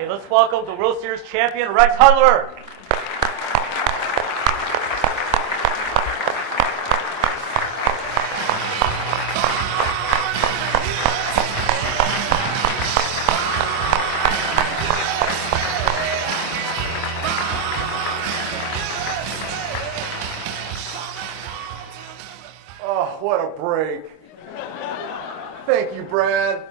Okay, let's welcome the World Series champion, Rex Hudler. Oh, what a break. Thank you, Brad.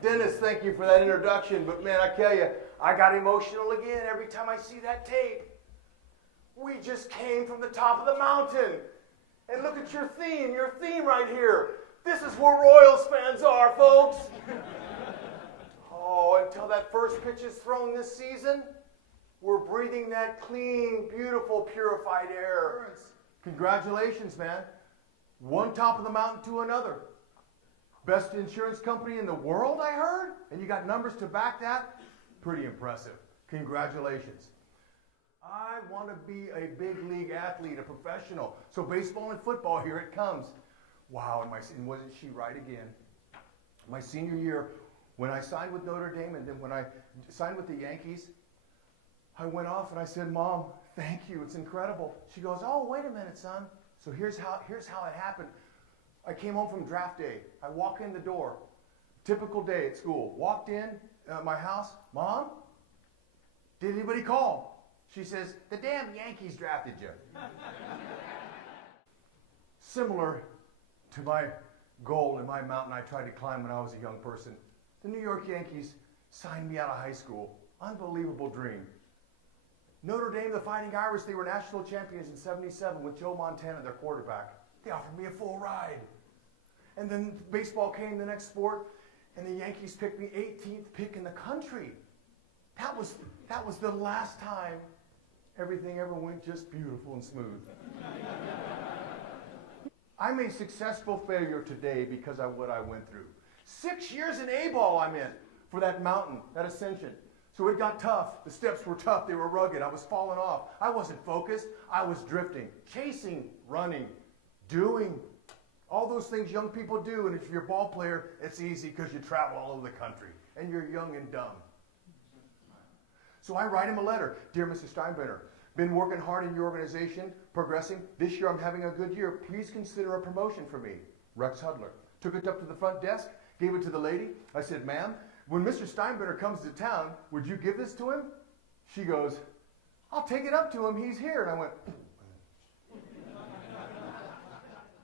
Dennis, thank you for that introduction. But man, I tell you, I got emotional again every time I see that tape. We just came from the top of the mountain. And look at your theme right here. This is where Royals fans are, folks. Oh, until that first pitch is thrown this season, we're breathing that clean, beautiful, purified air. Congratulations, man. One top of the mountain to another. Best insurance company in the world, I heard? And you got numbers to back that? Pretty impressive. Congratulations. I want to be a big league athlete, a professional. So baseball and football, here it comes. Wow, and wasn't she right again? My senior year, when I signed with Notre Dame and then when I signed with the Yankees, I went off and I said, Mom, thank you, it's incredible. She goes, oh, wait a minute, son. So here's how it happened. I came home from draft day. I walk in the door. Typical day at school. Walked in my house. Mom, did anybody call? She says, the damn Yankees drafted you. Similar to my goal and my mountain I tried to climb when I was a young person. The New York Yankees signed me out of high school. Unbelievable dream. Notre Dame, the Fighting Irish, they were national champions in '77 with Joe Montana, their quarterback. They offered me a full ride. And then baseball came, the next sport, and the Yankees picked me 18th pick in the country. That was the last time everything ever went just beautiful and smooth. I'm a successful failure today because of what I went through. 6 years in A-ball I'm in for that mountain, that ascension. So it got tough. The steps were tough. They were rugged. I was falling off. I wasn't focused. I was drifting, chasing, running, doing all those things young people do. And if you're a ball player, it's easy because you travel all over the country and you're young and dumb. So I write him a letter. Dear Mr. Steinbrenner, been working hard in your organization, progressing. This year I'm having a good year. Please consider a promotion for me. Rex Hudler. Took it up to the front desk, gave it to the lady. I said, ma'am, when Mr. Steinbrenner comes to town, would you give this to him? She goes, I'll take it up to him. He's here. And I went,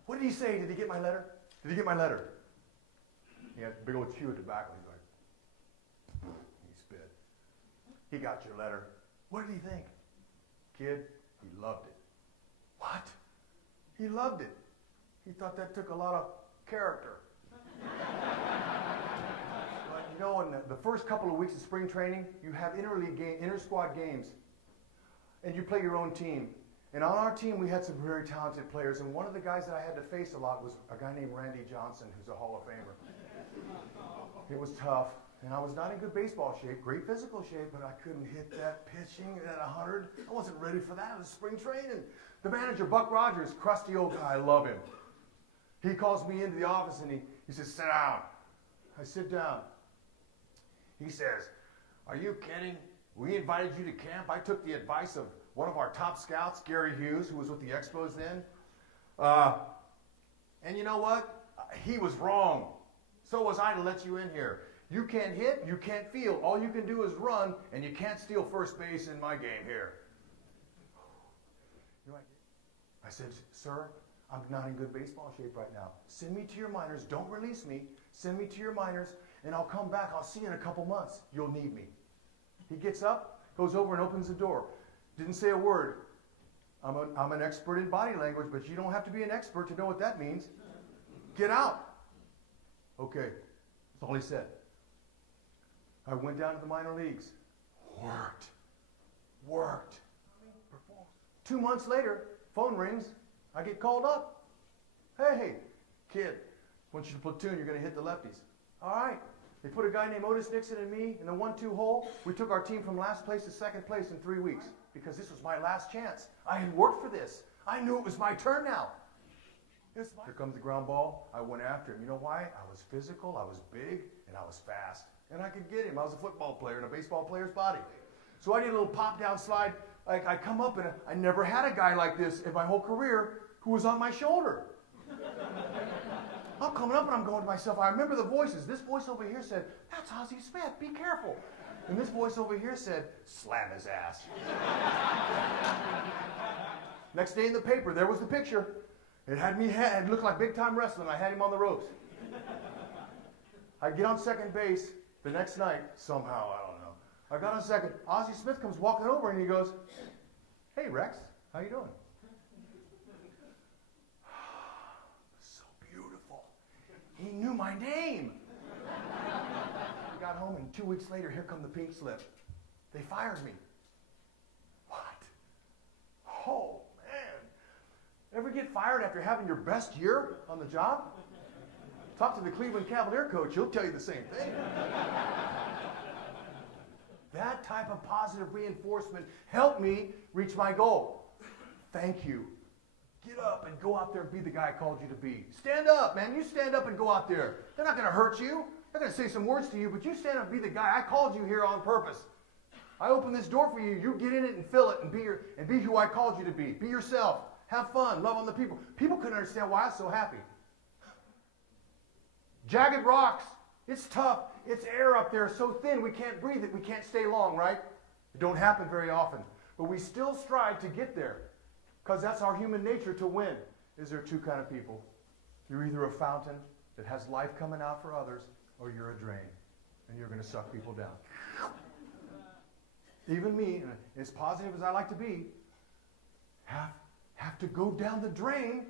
what did he say? Did he get my letter? Did he get my letter? He had a big old chew of tobacco. He's like, he spit. He got your letter. What did he think? Kid, he loved it. What? He loved it. He thought that took a lot of character. But you know, in the first couple of weeks of spring training, you have inter-squad games, and you play your own team. And on our team, we had some very talented players, and one of the guys that I had to face a lot was a guy named Randy Johnson, who's a Hall of Famer. It was tough, and I was not in good baseball shape, great physical shape, but I couldn't hit that pitching at 100. I wasn't ready for that. It was spring training. The manager, Buck Rogers, crusty old guy, I love him. He calls me into the office, and he says, sit down. I sit down. He says, are you kidding? We invited you to camp. I took the advice of one of our top scouts, Gary Hughes, who was with the Expos then. And you know what? He was wrong. So was I to let you in here. You can't hit, you can't field. All you can do is run, and you can't steal first base in my game here. I said, sir, I'm not in good baseball shape right now. Send me to your minors. Don't release me. Send me to your minors, and I'll come back. I'll see you in a couple months. You'll need me. He gets up, goes over and opens the door. Didn't say a word. I'm an expert in body language, but you don't have to be an expert to know what that means. Get out. Okay. That's all he said. I went down to the minor leagues. Worked. 2 months later, phone rings. I get called up. Hey, kid, want you to platoon, you're going to hit the lefties. All right. They put a guy named Otis Nixon and me in the 1-2 hole. We took our team from last place to second place in 3 weeks because this was my last chance. I had worked for this. I knew it was my turn now. Here comes the ground ball. I went after him. You know why? I was physical, I was big, and I was fast. and I could get him. I was a football player in a baseball player's body. So I did a little pop-down slide. Like I come up, and I never had a guy like this in my whole career who was on my shoulder. I'm coming up, and I'm going to myself, I remember the voices. This voice over here said, "That's Ozzie Smith, be careful." And this voice over here said, "Slam his ass." Next day in the paper, there was the picture. It looked like big-time wrestling. I had him on the ropes. I get on second base the next night, somehow, I don't know. I got on second. Ozzie Smith comes walking over, and he goes, "Hey, Rex, how you doing?" So beautiful. He knew my name. I got home, and 2 weeks later, here come the pink slip. They fired me. What? Oh, man. Ever get fired after having your best year on the job? Talk to the Cleveland Cavalier coach. He'll tell you the same thing. That type of positive reinforcement helped me reach my goal. Thank you. Get up and go out there and be the guy I called you to be. Stand up, man. You stand up and go out there. They're not going to hurt you. They're going to say some words to you, but you stand up and be the guy. I called you here on purpose. I opened this door for you. You get in it and fill it and be who I called you to be. Be yourself. Have fun. Love on the people. People couldn't understand why I was so happy. Jagged rocks. It's tough. It's air up there so thin we can't breathe it. We can't stay long, right? It don't happen very often. But we still strive to get there because that's our human nature to win. Is there two kind of people? You're either a fountain that has life coming out for others, or you're a drain and you're going to suck people down. Even me, as positive as I like to be, have to go down the drain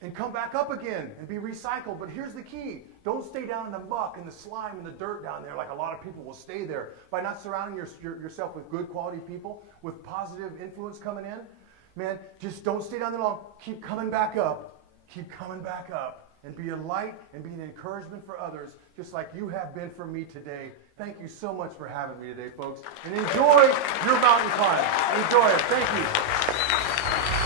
and come back up again and be recycled. But here's the key. Don't stay down in the muck and the slime and the dirt down there like a lot of people will stay there. By not surrounding yourself with good quality people, with positive influence coming in, man, just don't stay down there long. Keep coming back up. Keep coming back up. And be a light and be an encouragement for others, just like you have been for me today. Thank you so much for having me today, folks. And enjoy your mountain climb. Enjoy it. Thank you.